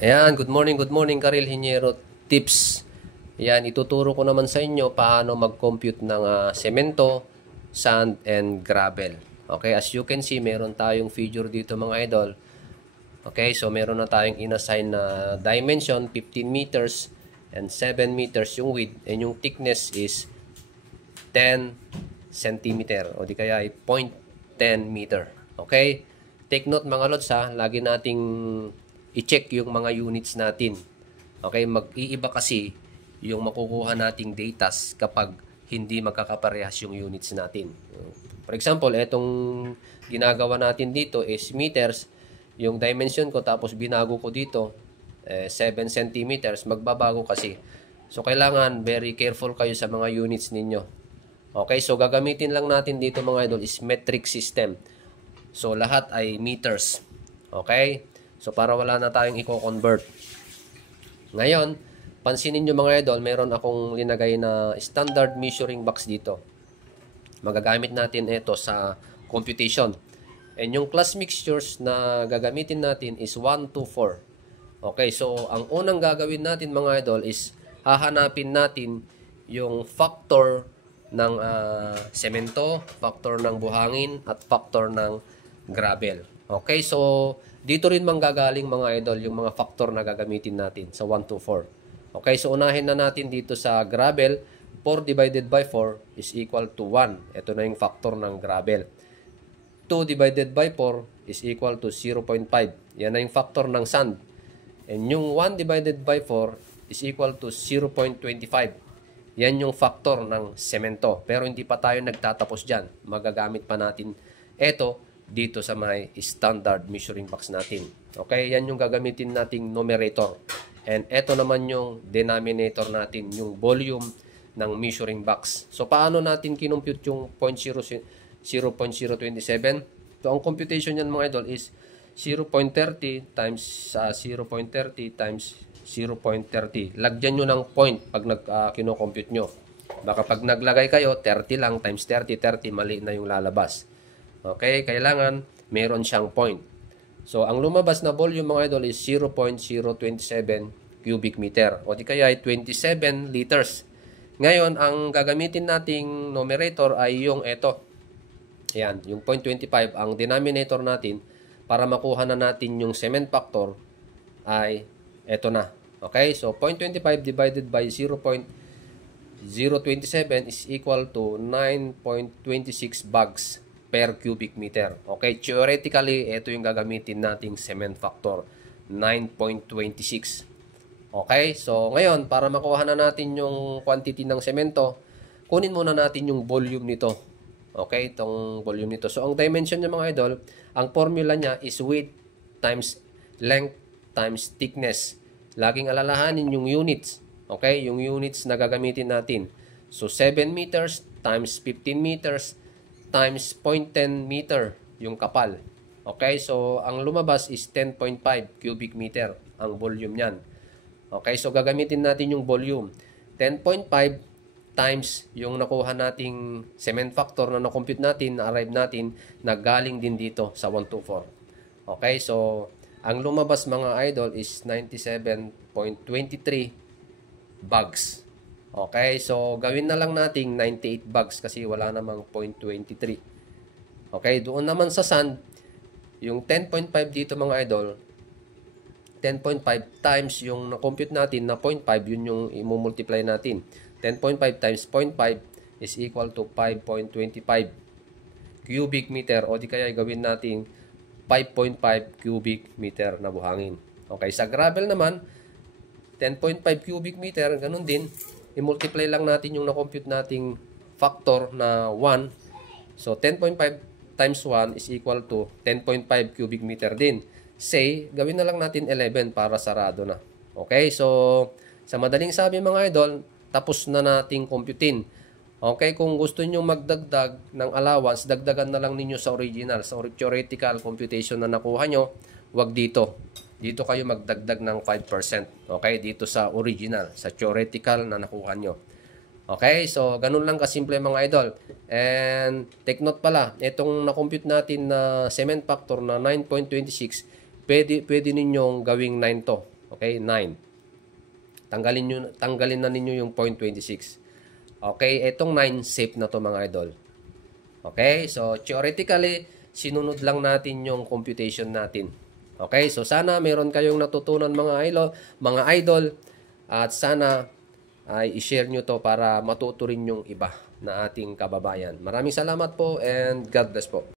Ayan, good morning Karil Hiniero Tips. Ayan, ituturo ko naman sa inyo paano mag-compute ng semento, sand, and gravel. Okay, as you can see, meron tayong figure dito mga idol. Okay, so meron na tayong inassign na dimension, 15 meters and 7 meters yung width, and yung thickness is 10 centimeter o di kaya ay 0.10 meter. Okay, take note mga lods lagi nating i-check yung mga units natin. Okay, mag-iiba kasi yung makukuha nating data kapag hindi magkakaparehas yung units natin. For example, etong ginagawa natin dito is meters, yung dimension ko tapos binago ko dito 7 centimeters, magbabago kasi. So, kailangan very careful kayo sa mga units ninyo. Okay, so gagamitin lang natin dito mga idol is metric system. So, lahat ay meters. Okay? So, para wala na tayong i-convert. Ngayon, pansinin nyo mga idol, meron akong linagay na standard measuring box dito. Magagamit natin ito sa computation. And yung class mixtures na gagamitin natin is 1, 2, 4. Okay, so ang unang gagawin natin mga idol is hahanapin natin yung factor ng semento, factor ng buhangin, at factor ng gravel. Okay, so dito rin manggagaling mga idol yung mga factor na gagamitin natin sa 1, 2, 4. Okay, so unahin na natin dito sa gravel. 4 divided by 4 is equal to 1. Ito na yung factor ng gravel. 2 divided by 4 is equal to 0.5. Yan na yung factor ng sand. And yung 1 divided by 4 is equal to 0.25. Yan yung factor ng semento. Pero hindi pa tayo nagtatapos dyan. Magagamit pa natin ito dito sa may standard measuring box natin. Okay, yan yung gagamitin nating numerator. And ito naman yung denominator natin, yung volume ng measuring box. So, paano natin kinumpute yung 0.027? So, ang computation yan mga idol is 0.30 times 0.30 times 0.30. Lagyan nyo ng point pag kinocompute nyo. Baka pag naglagay kayo, 30 lang times 30, 30, mali na yung lalabas. Okay, kailangan meron siyang point. So, ang lumabas na volume mga idol is 0.027 cubic meter. O di kaya ay 27 liters. Ngayon, ang gagamitin nating numerator ay yung ito. Ayan, yung 0.25. Ang denominator natin para makuha na natin yung cement factor ay ito na. Okay, so 0.25 divided by 0.027 is equal to 9.26 bags per cubic meter. Okay, theoretically, ito yung gagamitin nating cement factor, 9.26. Okay, so ngayon, para makuha na natin yung quantity ng semento, kunin muna natin yung volume nito. Okay, itong volume nito. So, ang dimension niya mga idol, ang formula niya is width times length times thickness. Laging alalahanin yung units. Okay, yung units na gagamitin natin. So, 7 meters times 15 meters times 0.10 meter yung kapal. Okay, so ang lumabas is 10.5 cubic meter ang volume niyan. Okay, so gagamitin natin yung volume. 10.5 times yung nakuha nating cement factor na na-compute natin, na-arrive natin, na galing din dito sa 124. Okay, so ang lumabas mga idol is 97.23 bags. Okay, so gawin na lang nating 98 bags kasi wala namang 0.23. Okay, doon naman sa sand, yung 10.5 dito mga idol, 10.5 times yung na-compute natin na 0.5, yun yung i-multiply natin. 10.5 times 0.5 is equal to 5.25 cubic meter o di kaya gawin natin 5.5 cubic meter na buhangin. Okay, sa gravel naman, 10.5 cubic meter, ganun din. I-multiply lang natin yung na-compute nating factor na 1. So, 10.5 times 1 is equal to 10.5 cubic meter din. Say, gawin na lang natin 11 para sarado na. Okay, so, sa madaling sabi mga idol, tapos na nating computein. Okay, kung gusto nyo magdagdag ng allowance, dagdagan na lang ninyo sa original. Sa theoretical computation na nakuha nyo, wag dito. Dito kayo magdagdag ng 5%. Okay, dito sa original, sa theoretical na nakuha nyo. Okay, so ganun lang kasimple mga idol. And take note pala, itong na-compute natin na cement factor na 9.26, pwede ninyong gawing 9 to. Okay, 9. Tanggalin na ninyo yung 0.26. Okay, etong 9 safe na to mga idol. Okay, so theoretically, sinunod lang natin yung computation natin. Okay, so sana meron kayong natutunan mga idol at sana ay i-share nyo to para matuto rin yung iba na ating kababayan. Maraming salamat po and God bless po.